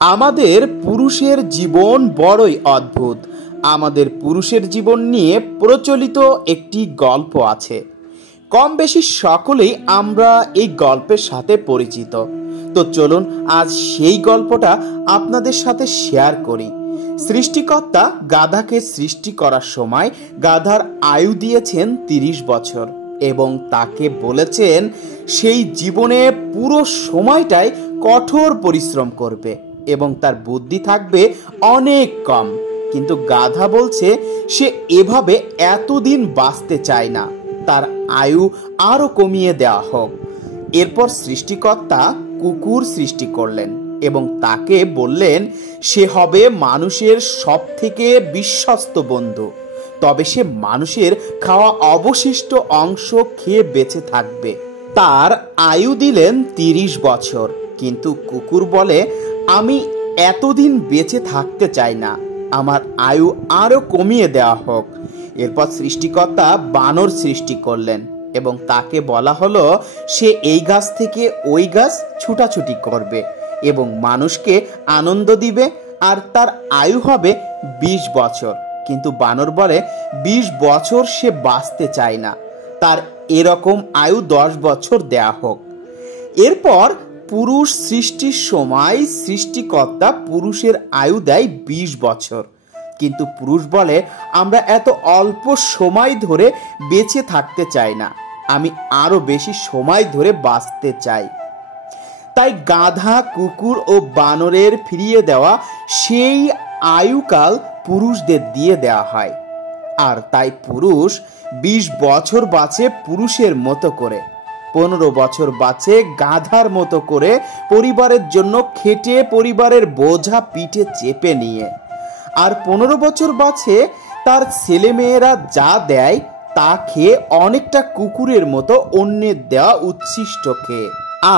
আমাদের পুরুষের জীবন বড়ই অদ্ভুত। আমাদের পুরুষের জীবন নিয়ে প্রচলিত একটি গল্প আছে। কম বেশি সকলেই আমরা এই গল্পের সাথে পরিচিত। তো চলুন আজ সেই গল্পটা আপনাদের সাথে শেয়ার করি। সৃষ্টিকর্তা গাধাকে সৃষ্টি করার সময় গাধার আয়ু দিয়েছেন 30 বছর এবং তাকে বলেছেন সেই জীবনে পুরো সময়টাই কঠোর পরিশ্রম করবে এবং তার বুদ্ধি থাকবে অনেক কম। কিন্তু গাধা বলছে সে এভাবে এতদিন বাঁচতে চায় না, তার আয়ু আরো কমিয়ে দেওয়া হোক। এরপর সৃষ্টিকর্তা কুকুর সৃষ্টি করলেন এবং তাকে বললেন সে হবে মানুষের সব থেকে বিশ্বস্ত বন্ধু, তবে সে মানুষের খাওয়া অবশিষ্ট অংশ খেয়ে বেঁচে থাকবে। তার আয়ু দিলেন 30 বছর, কিন্তু কুকুর বলে আমি এতদিন বেঁচে থাকতে চাই না, আমার আয়ু আরো কমিয়ে দেওয়া হোক। এরপর সৃষ্টিকর্তা বানর সৃষ্টি করলেন এবং তাকে বলা হলো সে এই গাছ থেকে ওই গাছ ছুটাছুটি করবে এবং মানুষকে আনন্দ দিবে, আর তার আয়ু হবে 20 বছর। কিন্তু বানর বলে 20 বছর সে বাঁচতে চায় না, তার এরকম আয়ু 10 বছর দেয়া হোক। এরপর পুরুষ সৃষ্টির সময় সৃষ্টিকর্তা পুরুষের আয়ু দেয় 20 বছর, কিন্তু পুরুষ বলে আমরা এত অল্প সময় ধরে বেঁচে থাকতে চাই না, আমি আরো বেশি সময় ধরে বাঁচতে চাই। তাই গাধা, কুকুর ও বানরের ফিরিয়ে দেওয়া সেই আয়ুকাল পুরুষদের দিয়ে দেওয়া হয়, আর তাই পুরুষ 20 বছর বাঁচে পুরুষের মতো করে, 15 বছর বাঁচে গাধার মতো করে, পরিবারের জন্য খেটে পরিবারের বোঝা পিঠে চেপে নিয়ে। আর 15 বছর বাঁচে তার ছেলেমেয়েরা যা দেয় তা খেয়ে, অনেকটা কুকুরের মতো অন্যের দেওয়া উচ্ছিষ্ট খেয়ে।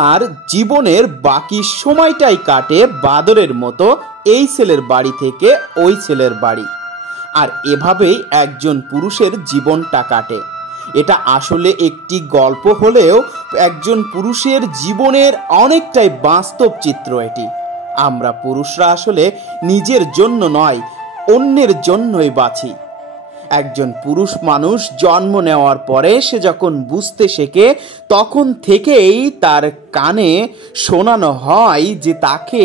আর জীবনের বাকি সময়টাই কাটে বাদরের মতো এই ছেলের বাড়ি থেকে ওই ছেলের বাড়ি। আর এভাবেই একজন পুরুষের জীবনটা কাটে। এটা আসলে একটি গল্প হলেও একজন পুরুষের জীবনের অনেকটাই বাস্তব চিত্র এটি। আমরা পুরুষরা আসলে নিজের জন্য নয়, অন্যের জন্যই বাঁচি। একজন পুরুষ মানুষ জন্ম নেওয়ার পরে সে যখন বুঝতে শেখে, তখন থেকেই তার কানে শোনানো হয় যে তাকে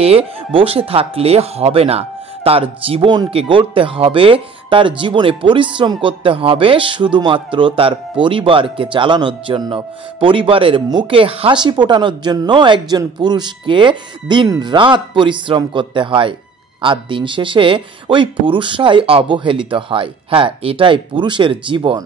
বসে থাকলে হবে না, তার জীবনকে গড়তে হবে, তার জীবনে পরিশ্রম করতে হবে শুধুমাত্র তার পরিবারকে চালানোর জন্য, পরিবারের মুখে হাসি ফোটানোর জন্য একজন পুরুষকে দিন রাত পরিশ্রম করতে হয়। আর দিন শেষে ওই পুরুষরাই অবহেলিত হয়। হ্যাঁ, এটাই পুরুষের জীবন।